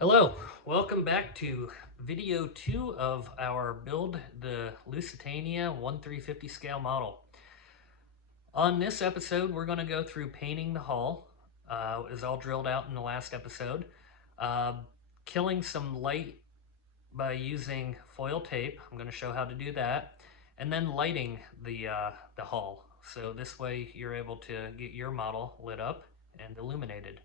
Hello, welcome back to video 2 of our build the Lusitania 1/350 scale model. On this episode, we're going to go through painting the hull, is all drilled out in the last episode, uh, killing some light by using foil tape. I'm going to show how to do that, and then lighting the hull. So this way you're able to get your model lit up and illuminated.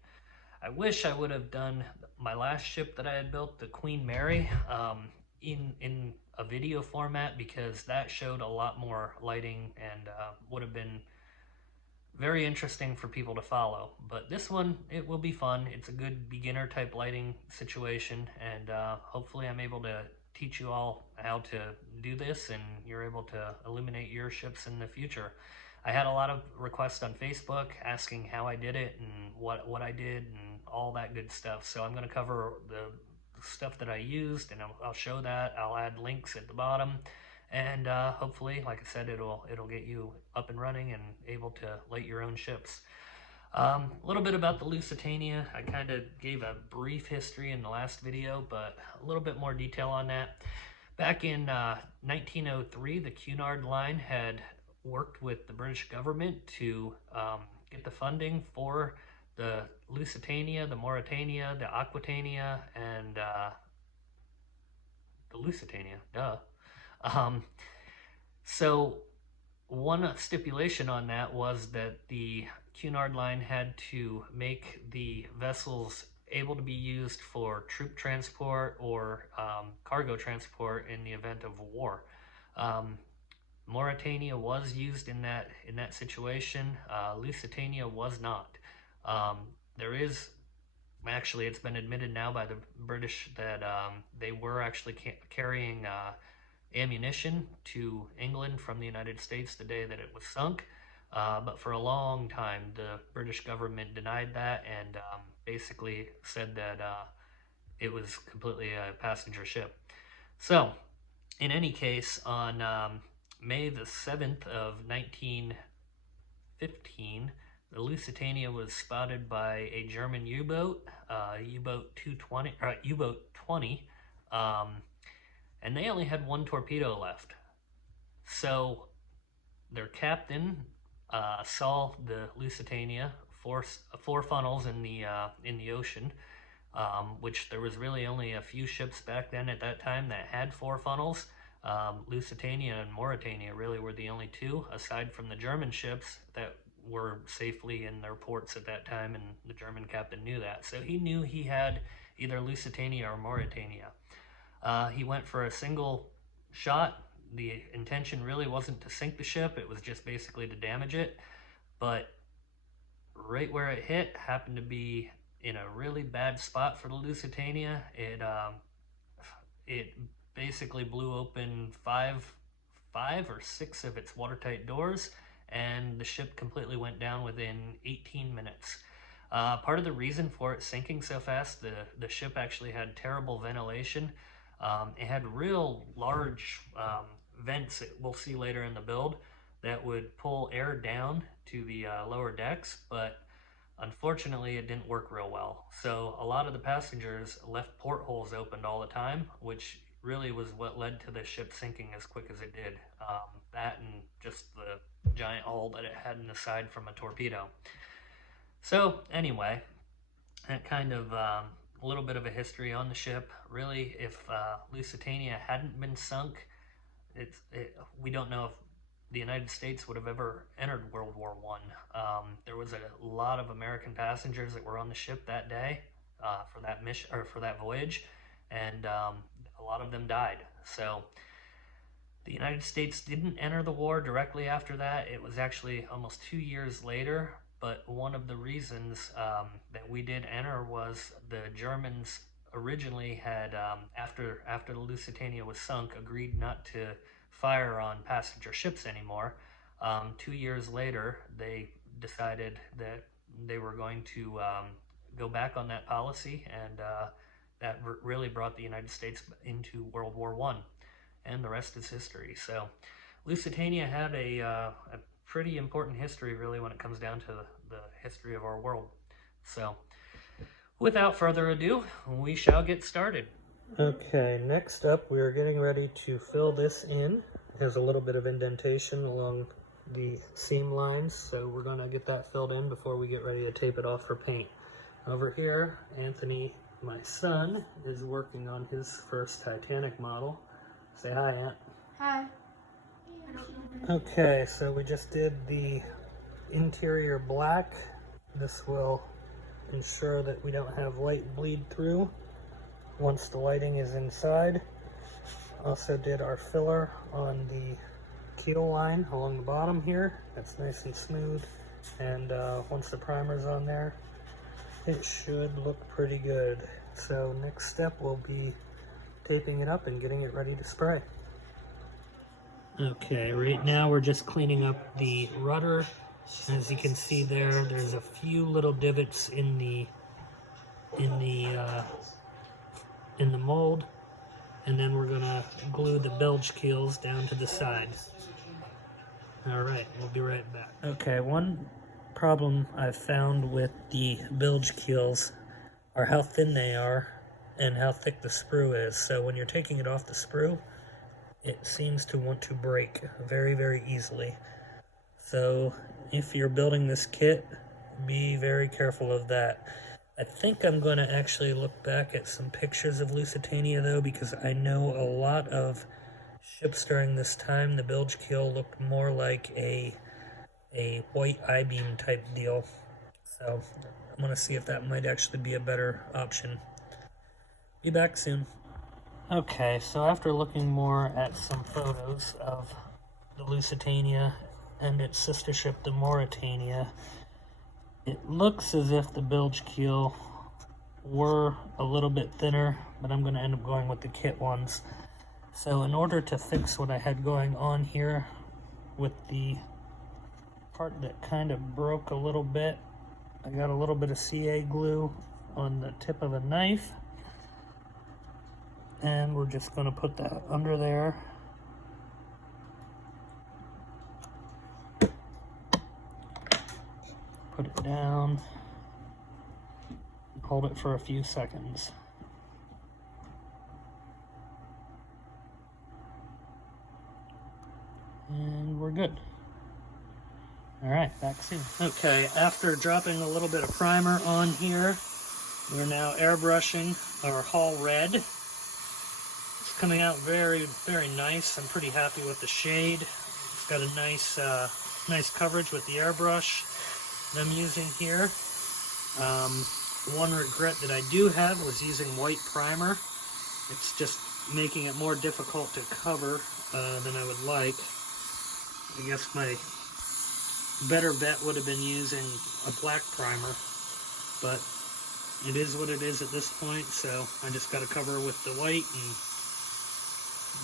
I wish I would have done my last ship that I had built, the Queen Mary, in a video format, because that showed a lot more lighting and would have been very interesting for people to follow. But this one, it will be fun. It's a good beginner type lighting situation, and hopefully I'm able to teach you all how to do this and you're able to illuminate your ships in the future. I had a lot of requests on Facebook asking how I did it and what I did and all that good stuff. So I'm going to cover the stuff that I used, and I'll show that. I'll add links at the bottom, and hopefully, like I said, it'll get you up and running and able to light your own ships. A little bit about the Lusitania. I kind of gave a brief history in the last video, but a little bit more detail on that. Back in 1903, the Cunard Line had worked with the British government to get the funding for the Lusitania, the Mauretania, the Aquitania, and the Lusitania, duh. Um, so one stipulation on that was that the Cunard Line had to make the vessels able to be used for troop transport or cargo transport in the event of war. Um, Mauretania was used in that situation. Lusitania was not. There is actually, it's been admitted now by the British that they were actually carrying ammunition to England from the United States the day that it was sunk. But for a long time, the British government denied that and basically said that it was completely a passenger ship. So, in any case, on May the 7th of 1915, the Lusitania was spotted by a German U-boat, U-boat 220, or U-boat 20, and they only had one torpedo left. So their captain saw the Lusitania four funnels in the ocean, which there was really only a few ships back then at that time that had four funnels. Lusitania and Mauretania really were the only two, aside from the German ships that were safely in their ports at that time, and the German captain knew that. So he knew he had either Lusitania or Mauretania. He went for a single shot. The intention really wasn't to sink the ship, it was just basically to damage it. But right where it hit happened to be in a really bad spot for the Lusitania. It basically blew open five or six of its watertight doors, and the ship completely went down within 18 minutes. Part of the reason for it sinking so fast, the ship actually had terrible ventilation. It had real large vents that we'll see later in the build that would pull air down to the lower decks, but unfortunately it didn't work real well. So a lot of the passengers left portholes opened all the time, which really was what led to the ship sinking as quick as it did. That and just the giant hole that it had in the side from a torpedo. So anyway, that kind of a little bit of a history on the ship. Really, if Lusitania hadn't been sunk, we don't know if the United States would have ever entered World War I. There was a lot of American passengers that were on the ship that day for that mission or for that voyage, and a lot of them died. So the United States didn't enter the war directly after that. It was actually almost 2 years later. But one of the reasons that we did enter was the Germans originally had, after the Lusitania was sunk, agreed not to fire on passenger ships anymore. 2 years later, they decided that they were going to go back on that policy, and that really brought the United States into World War I, and the rest is history. So Lusitania had a pretty important history, really, when it comes down to the history of our world. So Without further ado, we shall get started. Okay, next up we are getting ready to fill this in. There's a little bit of indentation along the seam lines, so we're going to get that filled in before we get ready to tape it off for paint. Over here, Anthony, my son, is working on his first Titanic model. Say hi, Aunt. Hi. Okay, so we just did the interior black. This will ensure that we don't have light bleed through once the lighting is inside. Also did our filler on the keel line along the bottom here. That's nice and smooth. And once the primer's on there, it should look pretty good. So next step will be taping it up and getting it ready to spray. Okay, right now we're just cleaning up the rudder. As you can see there, there's a few little divots in the mold, and then we're gonna glue the bilge keels down to the side. All right, we'll be right back. Okay, one problem I've found with the bilge keels are how thin they are and how thick the sprue is. So when you're taking it off the sprue, it seems to want to break very, very easily. So if you're building this kit, be very careful of that. I think I'm going to actually look back at some pictures of Lusitania though, because I know a lot of ships during this time, the bilge keel looked more like a white I-beam type deal. So I'm going to see if that might actually be a better option. Be back soon. Okay, so after looking more at some photos of the Lusitania and its sister ship, the Mauretania, it looks as if the bilge keel were a little bit thinner, but I'm going to end up going with the kit ones. So in order to fix what I had going on here with the part that kind of broke a little bit, I got a little bit of CA glue on the tip of a knife, and we're just going to put that under there. Put it down, hold it for a few seconds. And we're good. All right, back soon. Okay, after dropping a little bit of primer on here, we're now airbrushing our hull red. It's coming out very, very nice. I'm pretty happy with the shade. It's got a nice, nice coverage with the airbrush I'm using here. One regret that I do have was using white primer. It's just making it more difficult to cover than I would like. I guess my better bet would have been using a black primer, but it is what it is at this point, so I just got to cover with the white and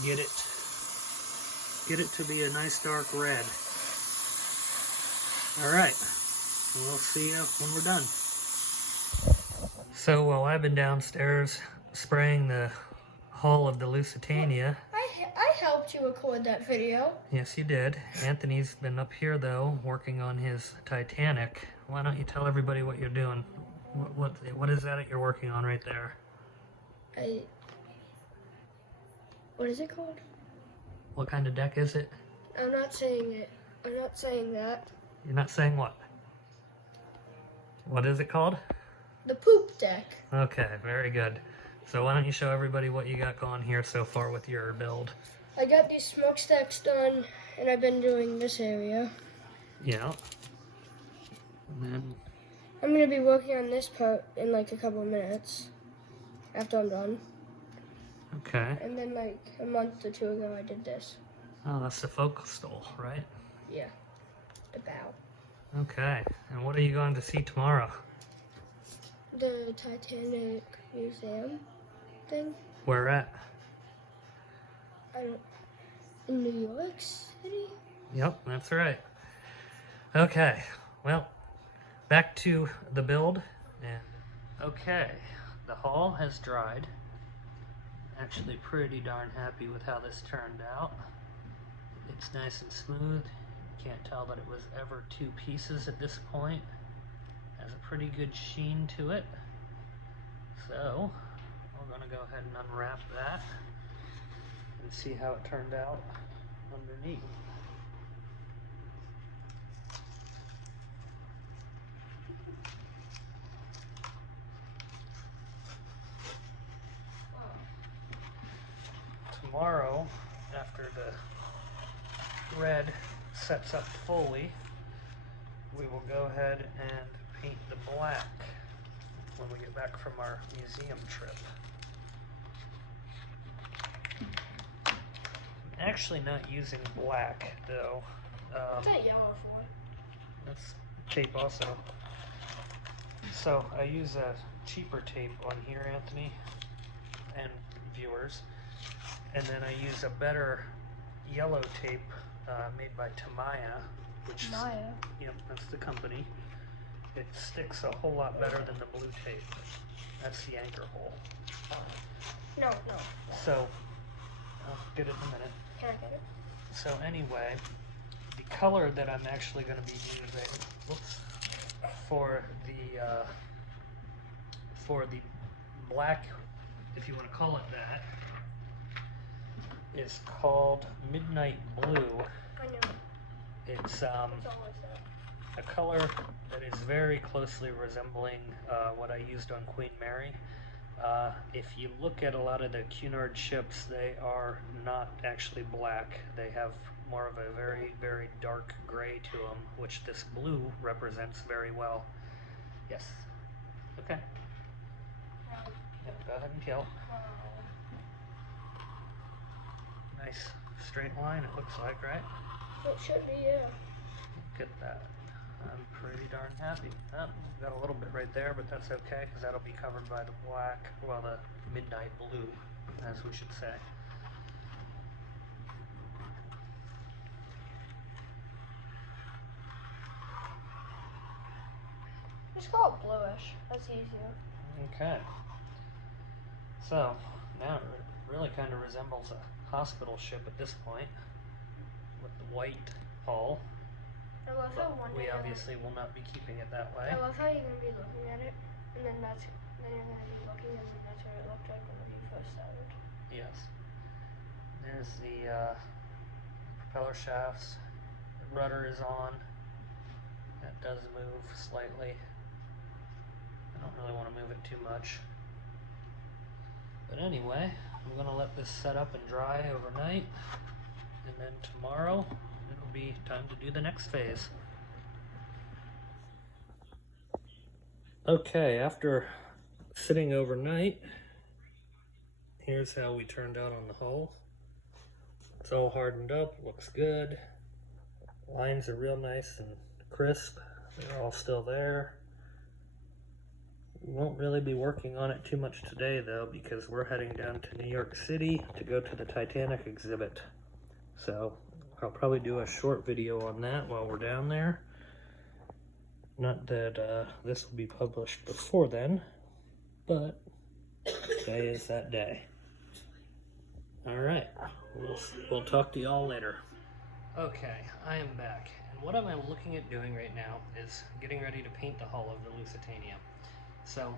get it to be a nice dark red. All right. We'll see you when we're done. So while I've been downstairs spraying the hull of the Lusitania. I helped you record that video. Yes, you did. Anthony's been up here though, working on his Titanic. Why don't you tell everybody what you're doing? What is that you're working on right there? What is it called? What kind of deck is it? I'm not saying it. I'm not saying that. You're not saying what? What is it called? The poop deck. Okay, very good. So why don't you show everybody what you got going here so far with your build? I got these smokestacks done, and I've been doing this area. Yeah. And then I'm going to be working on this part in like a couple of minutes after I'm done. Okay. And then like a month or two ago I did this. Oh, that's the forecastle, right? Yeah. The bow. Okay. And what are you going to see tomorrow? The Titanic Museum thing. Where at? In New York City? Yep, that's right. Okay, well, back to the build. And okay, the hull has dried. Actually pretty darn happy with how this turned out. It's nice and smooth. Can't tell that it was ever two pieces at this point. Has a pretty good sheen to it. So we're gonna go ahead and unwrap that and see how it turned out underneath. Tomorrow, after the red sets up fully, we will go ahead and paint the black when we get back from our museum trip. I'm actually not using black though. What's that yellow for? That's tape also. So I use a cheaper tape on here, Anthony and viewers, and then I use a better yellow tape made by Tamaya, which Maya. Yep, that's the company. It sticks a whole lot better than the blue tape. That's the anchor hole. No. So I'll get it in a minute. Can I get it? So anyway, the color that I'm actually going to be using, for the black, if you want to call it that, is called Midnight Blue. I know. It's It's always that. a color that is very closely resembling what I used on Queen Mary. If you look at a lot of the Cunard ships, they are not actually black. They have more of a very, very dark gray to them, which this blue represents very well. Yes. Okay. Yep, go ahead and kill. Nice straight line, it looks like, right? It should be, yeah. Look at that. I'm pretty darn happy. Oh, got a little bit right there, but that's okay, because that'll be covered by the black, well, the midnight blue, as we should say. Just call it bluish. That's easier. Okay. So, now it really kind of resembles a hospital ship at this point, with the white hull. I love how one We day obviously will not be keeping it that way. I love how you're gonna be looking at it, and then you're gonna be looking, and then that's what it looked like when you first started. Yes. There's the propeller shafts. The rudder is on. That does move slightly. I don't really want to move it too much. But anyway, I'm going to let this set up and dry overnight. And then tomorrow, it'll be time to do the next phase. Okay, after sitting overnight, here's how we turned out on the hull. It's all hardened up, looks good. Lines are real nice and crisp. They're all still there. We won't really be working on it too much today though, because we're heading down to New York City to go to the Titanic exhibit. So I'll probably do a short video on that while we're down there. Not that this will be published before then, but today is that day. Alright, we'll talk to y'all later. Okay, I am back, and what I'm looking at doing right now is getting ready to paint the hull of the Lusitania. So,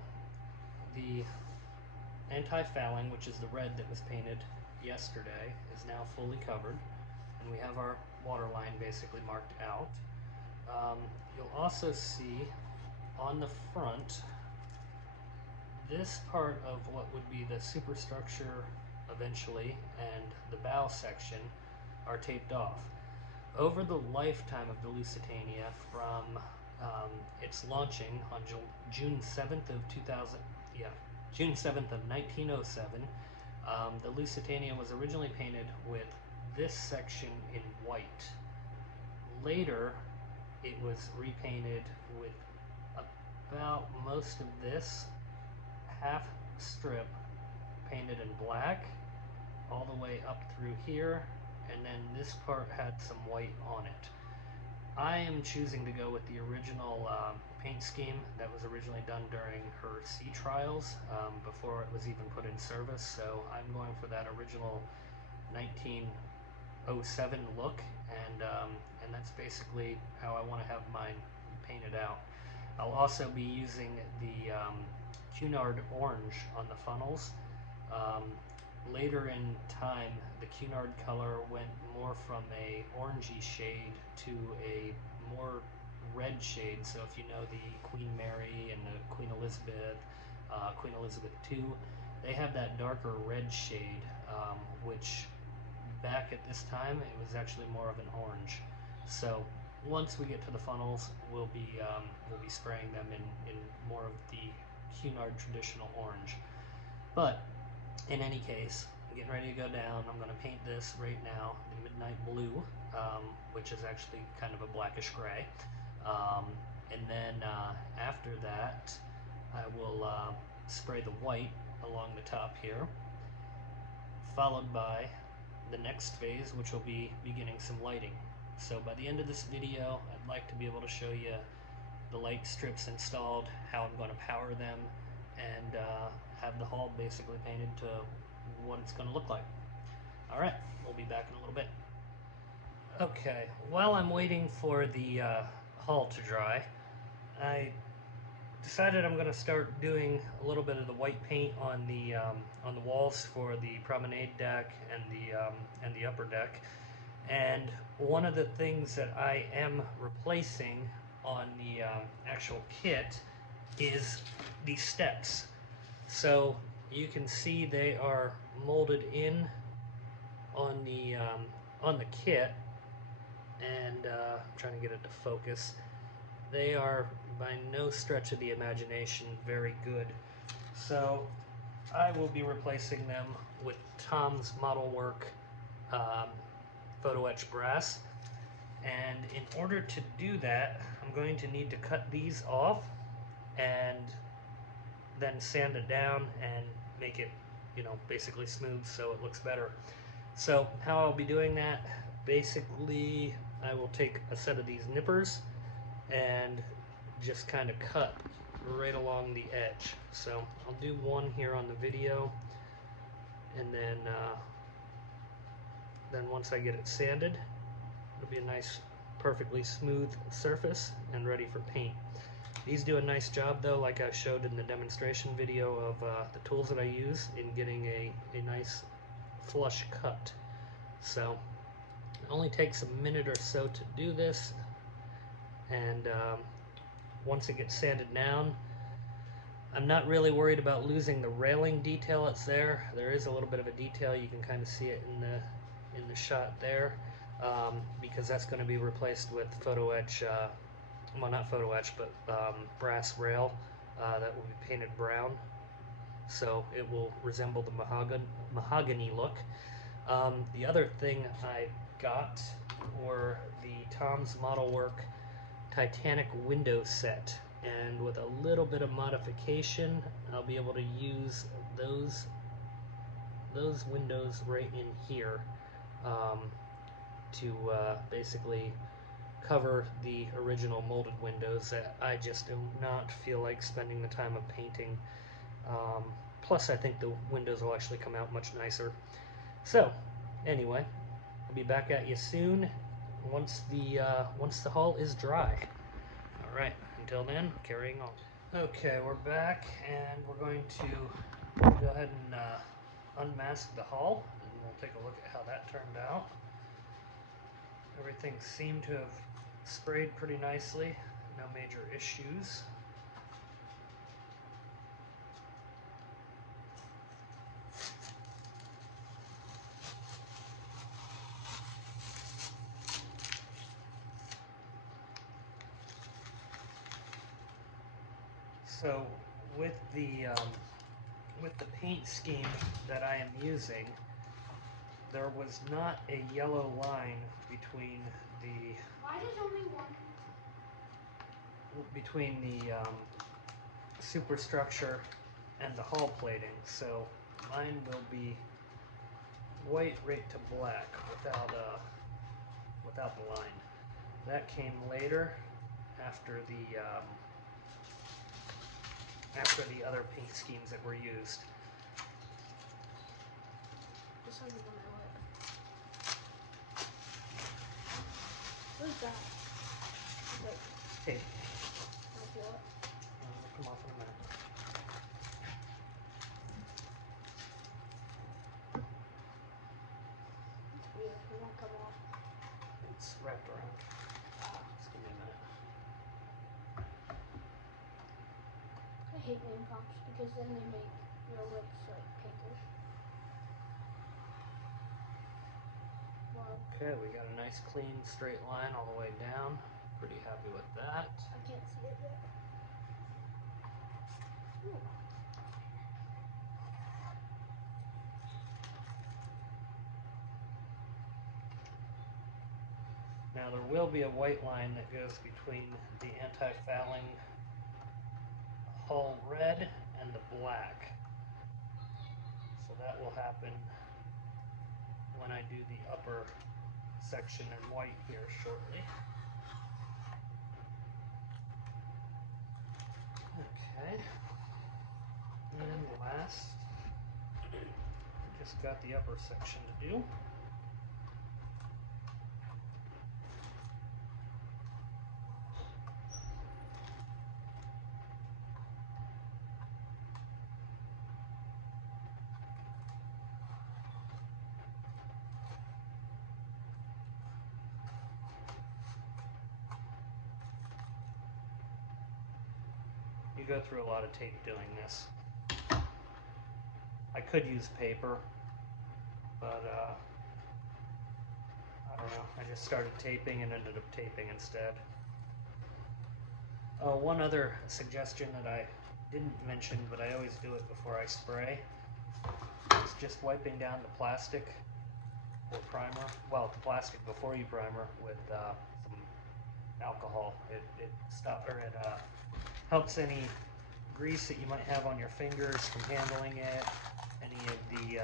the anti-fouling, which is the red that was painted yesterday, is now fully covered, and we have our water line basically marked out. You'll also see on the front, this part of what would be the superstructure eventually and the bow section are taped off. Over the lifetime of the Lusitania, from its launching on June 7th of 1907, the Lusitania was originally painted with this section in white. Later, it was repainted with about most of this half strip painted in black all the way up through here, and then this part had some white on it. I am choosing to go with the original paint scheme that was originally done during her sea trials before it was even put in service, so I'm going for that original 1907 look, and that's basically how I want to have mine painted out. I'll also be using the Cunard orange on the funnels. Um, Later in time, the Cunard color went more from a orangey shade to a more red shade. So if you know the Queen Mary and the Queen Elizabeth II, they have that darker red shade, which back at this time it was actually more of an orange. So once we get to the funnels, we'll be spraying them in more of the Cunard traditional orange. But in any case, I'm getting ready to go down. I'm going to paint this right now, the Midnight Blue, which is actually kind of a blackish gray. And then after that, I will spray the white along the top here, followed by the next phase, which will be beginning some lighting. So by the end of this video, I'd like to be able to show you the light strips installed, how I'm going to power them, and have the hull basically painted to what it's going to look like. Alright, we'll be back in a little bit. Okay, while I'm waiting for the hull to dry, I decided I'm going to start doing a little bit of the white paint on the walls for the promenade deck and the upper deck. And one of the things that I am replacing on the actual kit is these steps. So you can see they are molded in on the kit, and I'm trying to get it to focus. They are by no stretch of the imagination very good. So I will be replacing them with Tom's Model Work photo etch brass. And in order to do that, I'm going to need to cut these off and then sand it down and make it, basically smooth so it looks better. So how I'll be doing that, basically I will take a set of these nippers and just kind of cut right along the edge. So I'll do one here on the video, and then once I get it sanded, it'll be a nice, perfectly smooth surface and ready for paint. These do a nice job though, like I showed in the demonstration video of the tools that I use in getting a nice flush cut. So it only takes a minute or so to do this, and once it gets sanded down, I'm not really worried about losing the railing detail that's there. There is a little bit of a detail, you can kind of see it in the shot there, because that's going to be replaced with photo etch, well, not photo etch, but brass rail that will be painted brown, so it will resemble the mahogany look. The other thing I got were the Tom's Model Work Titanic window set, and with a little bit of modification, I'll be able to use those windows right in here to basically cover the original molded windows that I just do not feel like spending the time of painting. Plus, I think the windows will actually come out much nicer. So, anyway, I'll be back at you soon once the hull is dry. All right, until then, carrying on. Okay, we're back, and we're going to go ahead and unmask the hull, and we'll take a look at how that turned out. Everything seemed to have sprayed pretty nicely, no major issues. So with the paint scheme that I am using, there was not a yellow line between the superstructure and the hull plating. So mine will be white right to black without the line. That came later after the other paint schemes that were used. What is that? Tape. feel it. It'll come off in a minute. It's weird. It won't come off. It's wrapped around. Just give me a minute. I hate nail pops because then they make your lips like pinkish. Wow. Okay, we got a nice clean straight line all the way down. Pretty happy with that. I can't see it yet. Ooh. Now there will be a white line that goes between the anti-fouling hull red and the black. So that will happen when I do the upper section in white here shortly. Okay. And last, just got the upper section to do. You go through a lot of tape doing this. I could use paper, but I don't know. I just started taping and ended up taping instead. One other suggestion that I didn't mention, but I always do it before I spray, is just wiping down the plastic or primer. Well, the plastic before you primer with some alcohol. It helps any grease that you might have on your fingers from handling it, any of the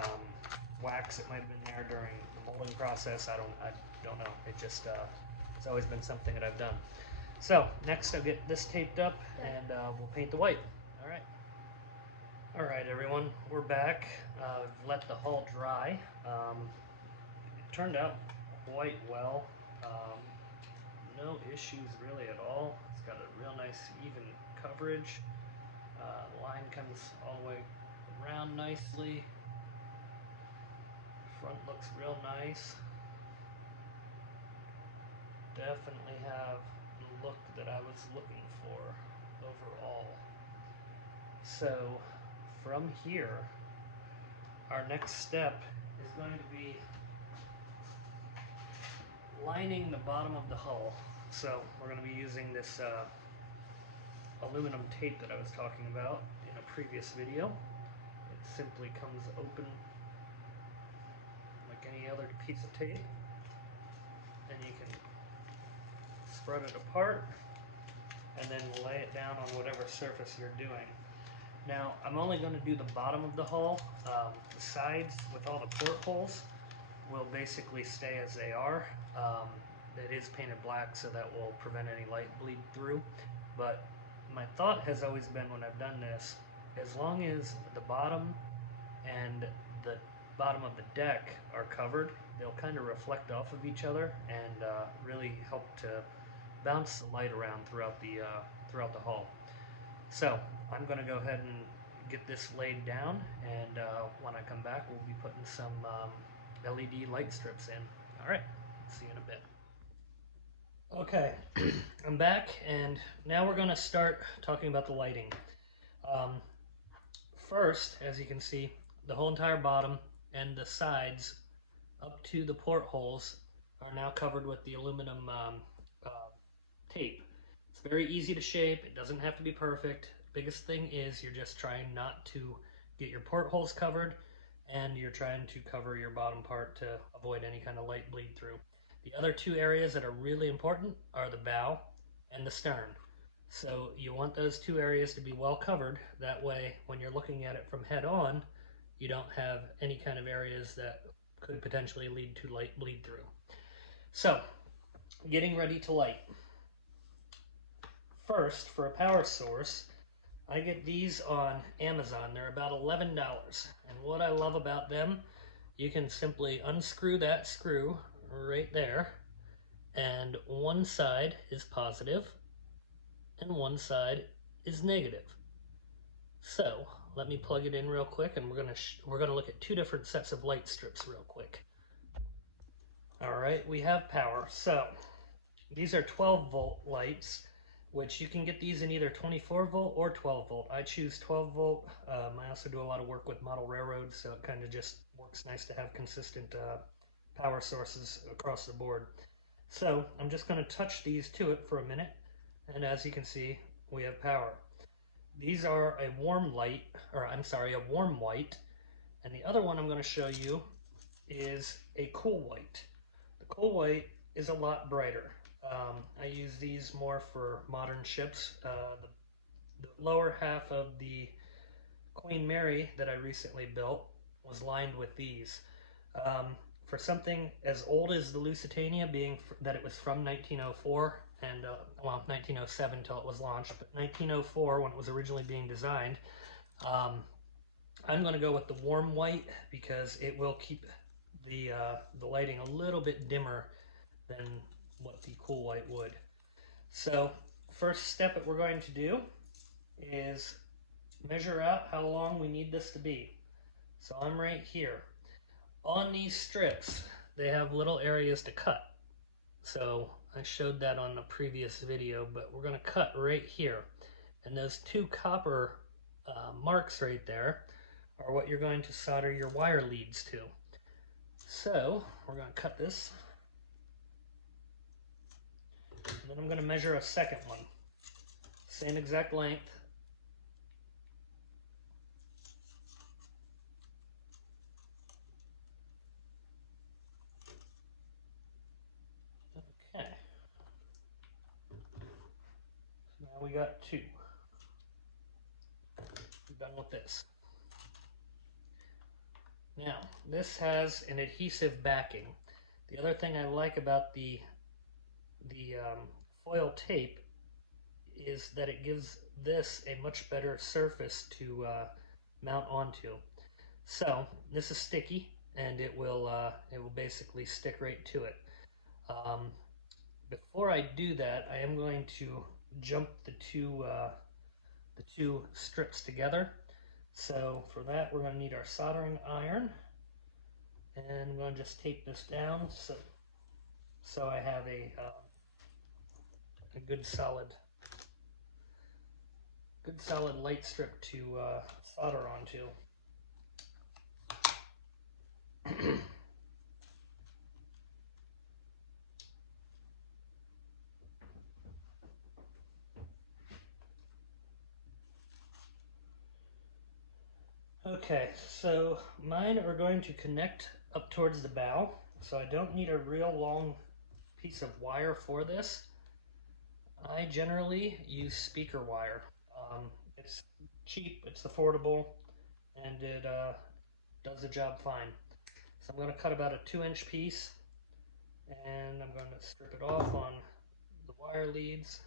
wax that might have been there during the molding process. I don't know. It's always been something that I've done. So next I'll get this taped up and we'll paint the white. All right, everyone, we're back. Let the hull dry. It turned out quite well. No issues really at all. It's got a real nice even coverage. The line comes all the way around nicely. Front looks real nice. Definitely have the look that I was looking for overall. So from here, our next step is going to be lining the bottom of the hull. So we're going to be using this aluminum tape that I was talking about in a previous video. It simply comes open like any other piece of tape, and you can spread it apart and then lay it down on whatever surface you're doing. Now I'm only going to do the bottom of the hull. The sides with all the portholes will basically stay as they are. It is painted black, so that will prevent any light bleed through. But my thought has always been when I've done this, as long as the bottom and the bottom of the deck are covered, they'll kind of reflect off of each other and really help to bounce the light around throughout the hull. So I'm going to go ahead and get this laid down, and when I come back, we'll be putting some LED light strips in. All right, see you in a bit. Okay, I'm back, and now we're going to start talking about the lighting. First, as you can see, the whole entire bottom and the sides up to the portholes are now covered with the aluminum tape. It's very easy to shape. It doesn't have to be perfect. Biggest thing is you're just trying not to get your portholes covered, and you're trying to cover your bottom part to avoid any kind of light bleed through. The other two areas that are really important are the bow and the stern. So you want those two areas to be well covered. That way, when you're looking at it from head on, you don't have any kind of areas that could potentially lead to light bleed through. So, getting ready to light. First, for a power source, I get these on Amazon. They're about $11. And what I love about them, you can simply unscrew that screw right there, and one side is positive and one side is negative. So let me plug it in real quick, and we're gonna look at two different sets of light strips real quick. All right, we have power. So these are 12-volt lights, which you can get these in either 24-volt or 12-volt. I choose 12-volt. I also do a lot of work with model railroads, so it kind of just works nice to have consistent power sources across the board. So I'm just going to touch these to it for a minute, and as you can see, we have power. These are a warm light, or I'm sorry, a warm white, and the other one I'm going to show you is a cool white. The cool white is a lot brighter. I use these more for modern ships. The lower half of the Queen Mary that I recently built was lined with these. For something as old as the Lusitania, being that it was from 1904 and well, 1907 until it was launched, but 1904 when it was originally being designed, I'm going to go with the warm white because it will keep the lighting a little bit dimmer than what the cool white would. So first step that we're going to do is measure out how long we need this to be. So I'm right here. On these strips, they have little areas to cut. So I showed that on the previous video, but we're going to cut right here. And those two copper marks right there are what you're going to solder your wire leads to. So we're going to cut this. And then I'm going to measure a second one. Same exact length. Okay. So now we got two. We're done with this. Now, this has an adhesive backing. The other thing I like about the foil tape is that it gives this a much better surface to mount onto. So this is sticky, and it will basically stick right to it. Before I do that, I am going to jump the two strips together. So for that, we're going to need our soldering iron, and I'm going to just tape this down so I have a good solid light strip to solder onto. Okay, so mine are going to connect up towards the bow, so I don't need a real long piece of wire for this. I generally use speaker wire. It's cheap, it's affordable, and it does the job fine. So I'm going to cut about a 2-inch piece, and I'm going to strip it off on the wire leads,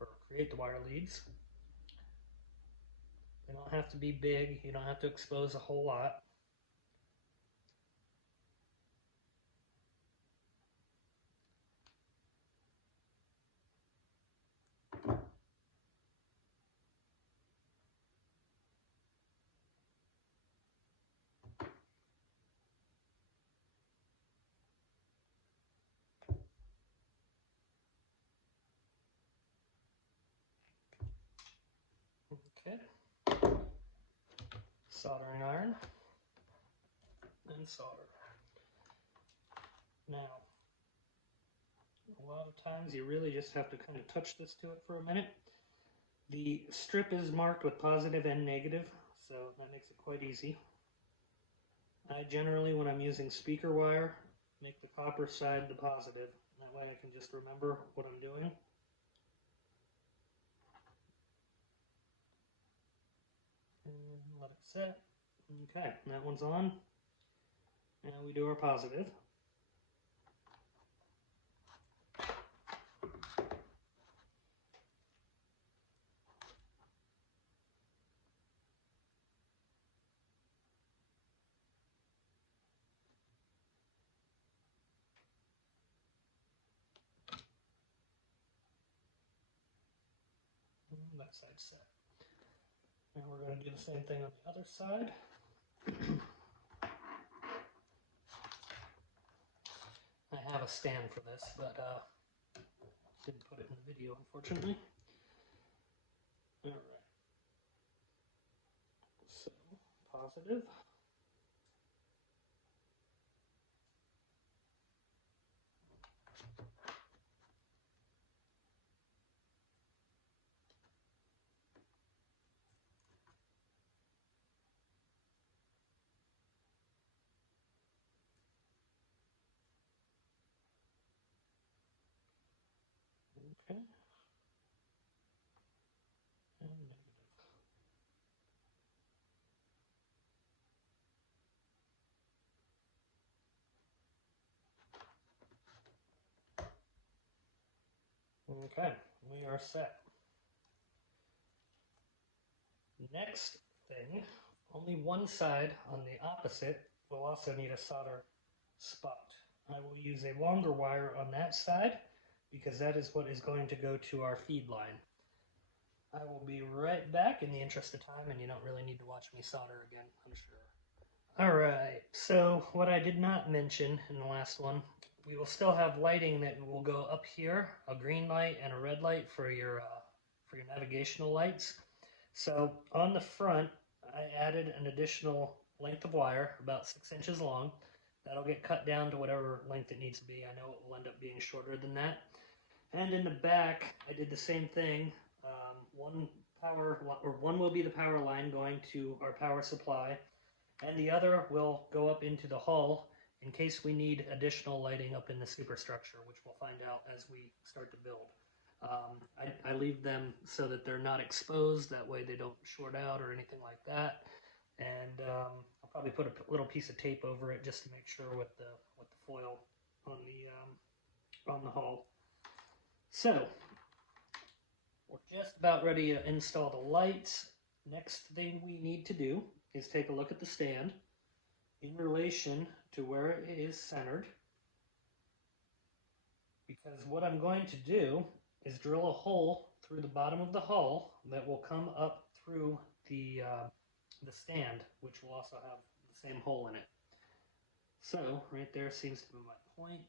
or create the wire leads. They don't have to be big, you don't have to expose a whole lot. Okay. Soldering iron and solder. Now, a lot of times you really just have to kind of touch this to it for a minute. The strip is marked with positive and negative, so that makes it quite easy. I generally, when I'm using speaker wire, make the copper side the positive. That way I can just remember what I'm doing. And let it set. Okay, that one's on. Now we do our positive. that side's set. And we're going to do the same thing on the other side. I have a stand for this, but didn't put it in the video, unfortunately. All right. So, positive. Okay. And negative. Okay, we are set. Next thing, only one side on the opposite will also need a solder spot. I will use a longer wire on that side because that is what is going to go to our feed line. I will be right back in the interest of time, and you don't really need to watch me solder again, I'm sure. Alright, so what I did not mention in the last one, we will still have lighting that will go up here, a green light and a red light for your navigational lights. So on the front, I added an additional length of wire, about 6 inches long. That'll get cut down to whatever length it needs to be. I know it will end up being shorter than that. And in the back, I did the same thing. One will be the power line going to our power supply, and the other will go up into the hull in case we need additional lighting up in the superstructure, which we'll find out as we start to build. I leave them so that they're not exposed, that way they don't short out or anything like that. And I'll probably put a little piece of tape over it just to make sure with the foil on the hull. So we're just about ready to install the lights. Next thing we need to do is take a look at the stand in relation to where it is centered, because what I'm going to do is drill a hole through the bottom of the hull that will come up through the stand, which will also have the same hole in it. So right there seems to be my point.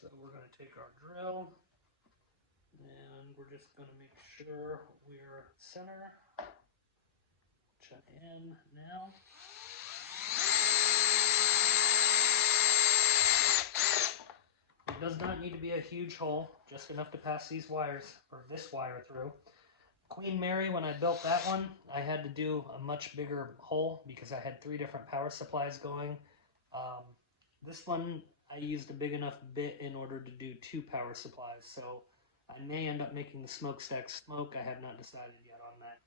So we're going to take our drill and we're just going to make sure we're center, which I am now. It does not need to be a huge hole, just enough to pass these wires, or this wire through. Queen Mary, when I built that one, I had to do a much bigger hole because I had 3 different power supplies going. This one, I used a big enough bit in order to do 2 power supplies, so I may end up making the smokestack smoke. I have not decided yet on that.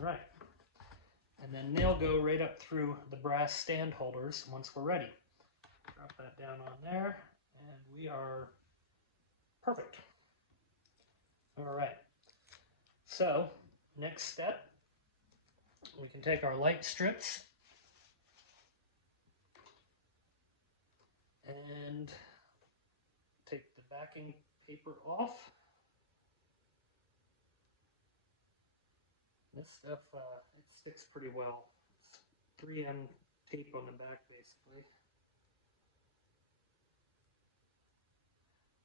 Alright. And then they'll go right up through the brass stand holders once we're ready. Drop that down on there, and we are perfect. Alright. So, next step, we can take our light strips and take the backing paper off. This stuff, it sticks pretty well. It's 3M tape on the back, basically.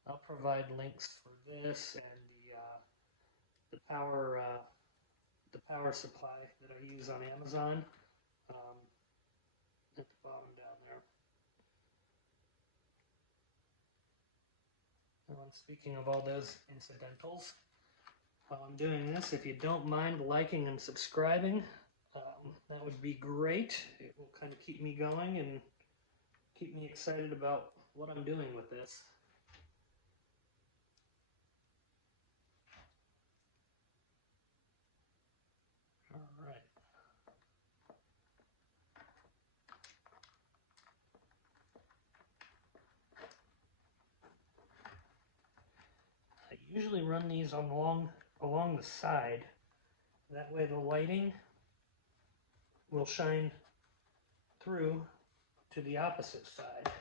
I'll provide links for this and the power supply that I use on Amazon at the bottom down there. And speaking of all those incidentals, while I'm doing this, if you don't mind liking and subscribing, that would be great. It will kind of keep me going and keep me excited about what I'm doing with this. All right. I usually run these along the side. That way the lighting will shine through to the opposite side.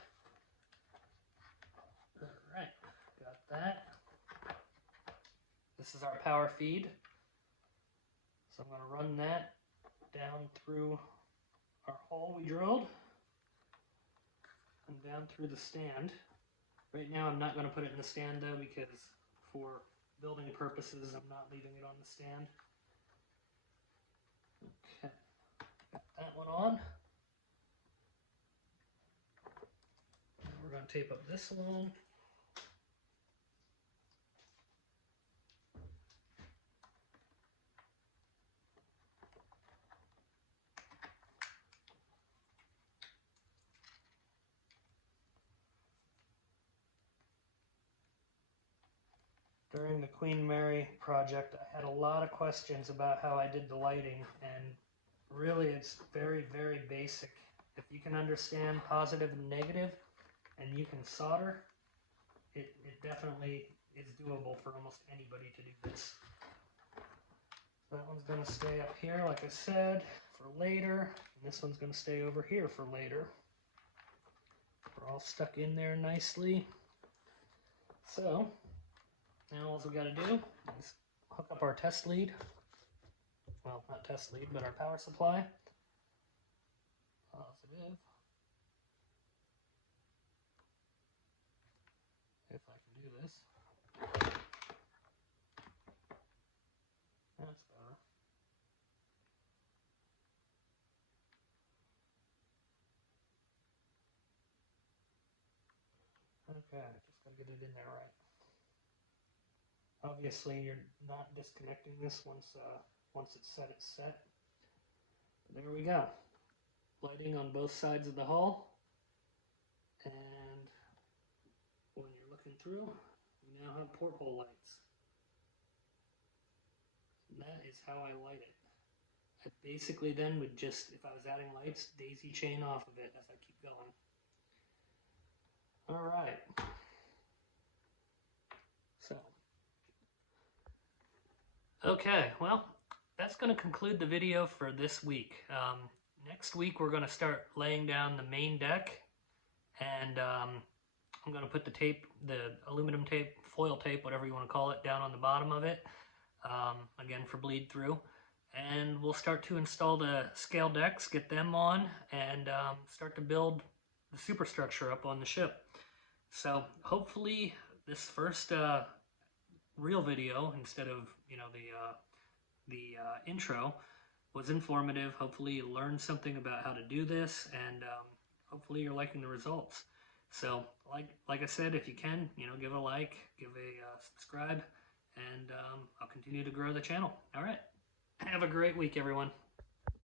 All right, got that. This is our power feed. So I'm going to run that down through our hole we drilled and down through the stand. Right now I'm not going to put it in the stand though, because for building purposes I'm not leaving it on the stand. Okay, got that one on. Now we're going to tape up this one. During the Queen Mary project, I had a lot of questions about how I did the lighting, and really it's very, very basic. If you can understand positive and negative, and you can solder, it definitely is doable for almost anybody to do this. So that one's going to stay up here, like I said, for later, and this one's going to stay over here for later. We're all stuck in there nicely. So now all we got to do is hook up our test lead. Well, not test lead, but our power supply. Positive. If I can do this. That's better. Okay, just gotta get it in there right. Obviously, you're not disconnecting this once it's set, it's set. But there we go. Lighting on both sides of the hull. And when you're looking through, you now have porthole lights. And that is how I light it. I basically then would just, if I was adding lights, daisy chain off of it as I keep going. All right. So, okay, well, that's going to conclude the video for this week. Next week, we're going to start laying down the main deck, and I'm going to put the tape, the aluminum tape, foil tape, whatever you want to call it, down on the bottom of it, again for bleed through. And we'll start to install the scale decks, get them on, and start to build the superstructure up on the ship. So hopefully this first real video, instead of the intro, was informative. Hopefully you learned something about how to do this, and hopefully you're liking the results. So like I said, if you can, give it a like, give a subscribe, and I'll continue to grow the channel. All right, have a great week, everyone.